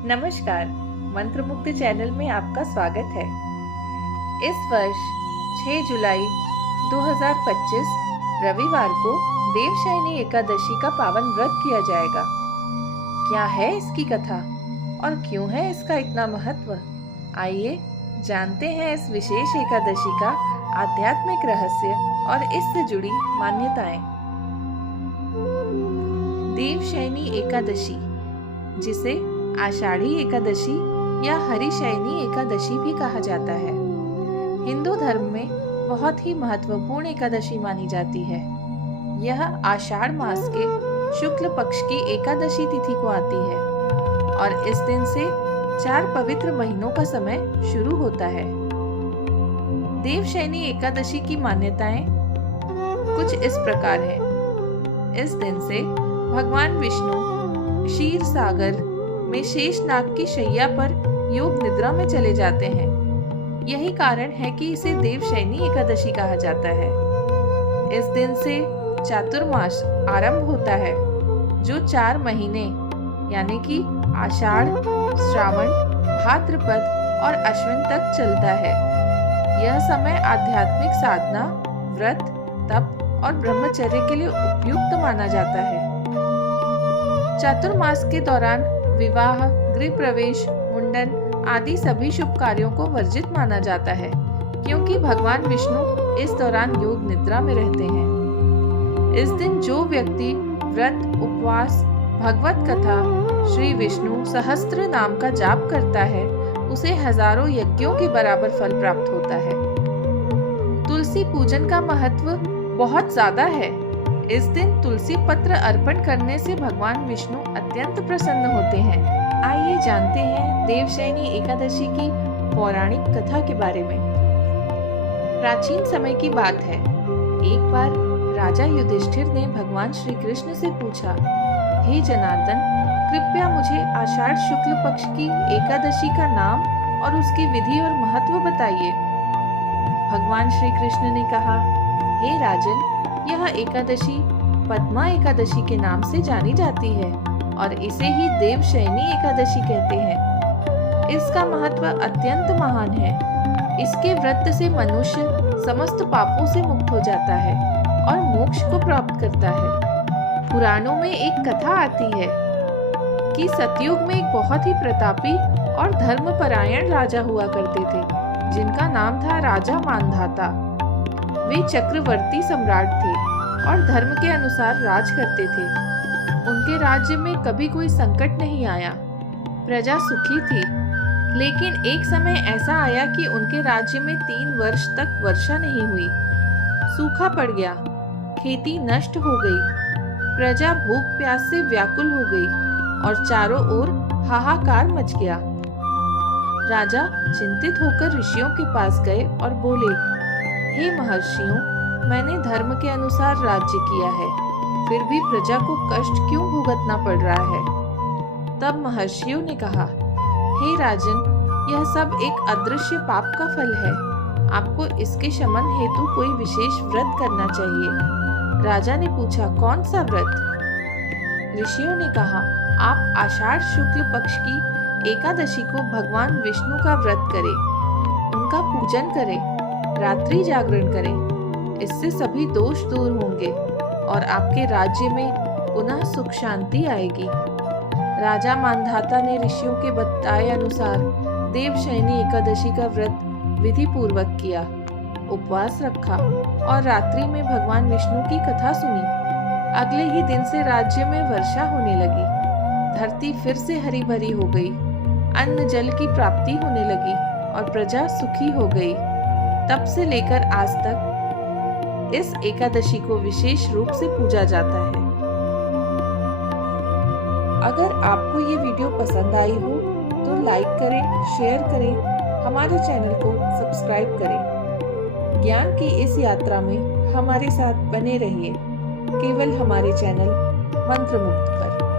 नमस्कार, मंत्र मुक्त चैनल में आपका स्वागत है। इस वर्ष 6 जुलाई 2025 रविवार को देवशयनी एकादशी का पावन व्रत किया जाएगा। क्या है इसकी कथा और क्यों है इसका इतना महत्व? आइए जानते हैं इस विशेष एकादशी का आध्यात्मिक रहस्य और इससे जुड़ी मान्यताएं। देवशयनी एकादशी, जिसे आषाढ़ी एकादशी या हरिशयनी एकादशी भी कहा जाता है, हिंदू धर्म में बहुत ही महत्वपूर्ण एकादशी मानी जाती है। यह आषाढ़ मास के शुक्ल पक्ष की एकादशी तिथि को आती है और इस दिन से 4 पवित्र महीनों का समय शुरू होता है। देवशयनी एकादशी की मान्यताएं कुछ इस प्रकार हैं। इस दिन से भगवान विष्णु क्षीर सागर में शेषनाग की शैया पर योग निद्रा में चले जाते हैं। यही कारण है कि इसे देवशयनी एकादशी कहा जाता है। इस दिन से चातुर्मास आरंभ होता है, जो 4 महीने यानी कि आषाढ़, श्रावण, भाद्रपद और अश्विन तक चलता है। यह समय आध्यात्मिक साधना, व्रत, तप और ब्रह्मचर्य के लिए उपयुक्त माना जाता है। चातुर्मास के दौरान विवाह, गृह प्रवेश, मुंडन आदि सभी शुभ कार्यों को वर्जित माना जाता है, क्योंकि भगवान विष्णु इस दौरान योग निद्रा में रहते हैं। इस दिन जो व्यक्ति व्रत, उपवास, भगवत कथा, श्री विष्णु सहस्त्र नाम का जाप करता है, उसे हजारों यज्ञों के बराबर फल प्राप्त होता है। तुलसी पूजन का महत्व बहुत ज्यादा है। इस दिन तुलसी पत्र अर्पण करने से भगवान विष्णु अत्यंत प्रसन्न होते हैं। आइए जानते हैं देवशयनी एकादशी की पौराणिक कथा के बारे में। प्राचीन समय की बात है। एक बार राजा युधिष्ठिर ने भगवान श्री कृष्ण से पूछा, हे जनार्दन, कृपया मुझे आषाढ़ शुक्ल पक्ष की एकादशी का नाम और उसकी विधि और महत्व बताइए। भगवान श्री कृष्ण ने कहा, हे राजन, यह एकादशी पद्मा एकादशी के नाम से जानी जाती है और इसे ही देवशयनी एकादशी कहते हैं। इसका महत्व अत्यंत महान है। इसके व्रत से मनुष्य समस्त पापों से मुक्त हो जाता है और मोक्ष को प्राप्त करता है। पुराणों में एक कथा आती है कि सतयुग में एक बहुत ही प्रतापी और धर्मपरायण राजा हुआ करते थे, जिनका नाम था राजा मानधाता। वे चक्रवर्ती सम्राट थे और धर्म के अनुसार राज करते थे। उनके राज्य में कभी कोई संकट नहीं आया, प्रजा सुखी थी। लेकिन एक समय ऐसा आया कि उनके राज्य में 3 वर्ष तक वर्षा नहीं हुई। सूखा पड़ गया, खेती नष्ट हो गई, प्रजा भूख प्यास से व्याकुल हो गई और चारों ओर हाहाकार मच गया। राजा चिंतित होकर ऋषियों के पास गए और बोले, हे महर्षियों, मैंने धर्म के अनुसार राज्य किया है, फिर भी प्रजा को कष्ट क्यों भुगतना पड़ रहा है? तब महर्षियों ने कहा, हे राजन, यह सब एक अदृश्य पाप का फल है। आपको इसके शमन हेतु कोई विशेष व्रत करना चाहिए। राजा ने पूछा, कौन सा व्रत? ऋषियों ने कहा, आप आषाढ़ शुक्ल पक्ष की एकादशी को भगवान विष्णु का व्रत करें, उनका पूजन करें, रात्रि जागरण करें। इससे सभी दोष दूर होंगे और आपके राज्य में पुनः सुख शांति आएगी। राजा मानधाता ने ऋषियों के बताए अनुसार देवशयनी एकादशी का व्रत विधि पूर्वक किया, उपवास रखा और रात्रि में भगवान विष्णु की कथा सुनी। अगले ही दिन से राज्य में वर्षा होने लगी, धरती फिर से हरी भरी हो गई, अन्न जल की प्राप्ति होने लगी और प्रजा सुखी हो गई। तब से लेकर आज तक इस एकादशी को विशेष रूप से पूजा जाता है। अगर आपको ये वीडियो पसंद आई हो तो लाइक करें, शेयर करें, हमारे चैनल को सब्सक्राइब करें। ज्ञान की इस यात्रा में हमारे साथ बने रहिए, केवल हमारे चैनल मंत्र मुक्त पर।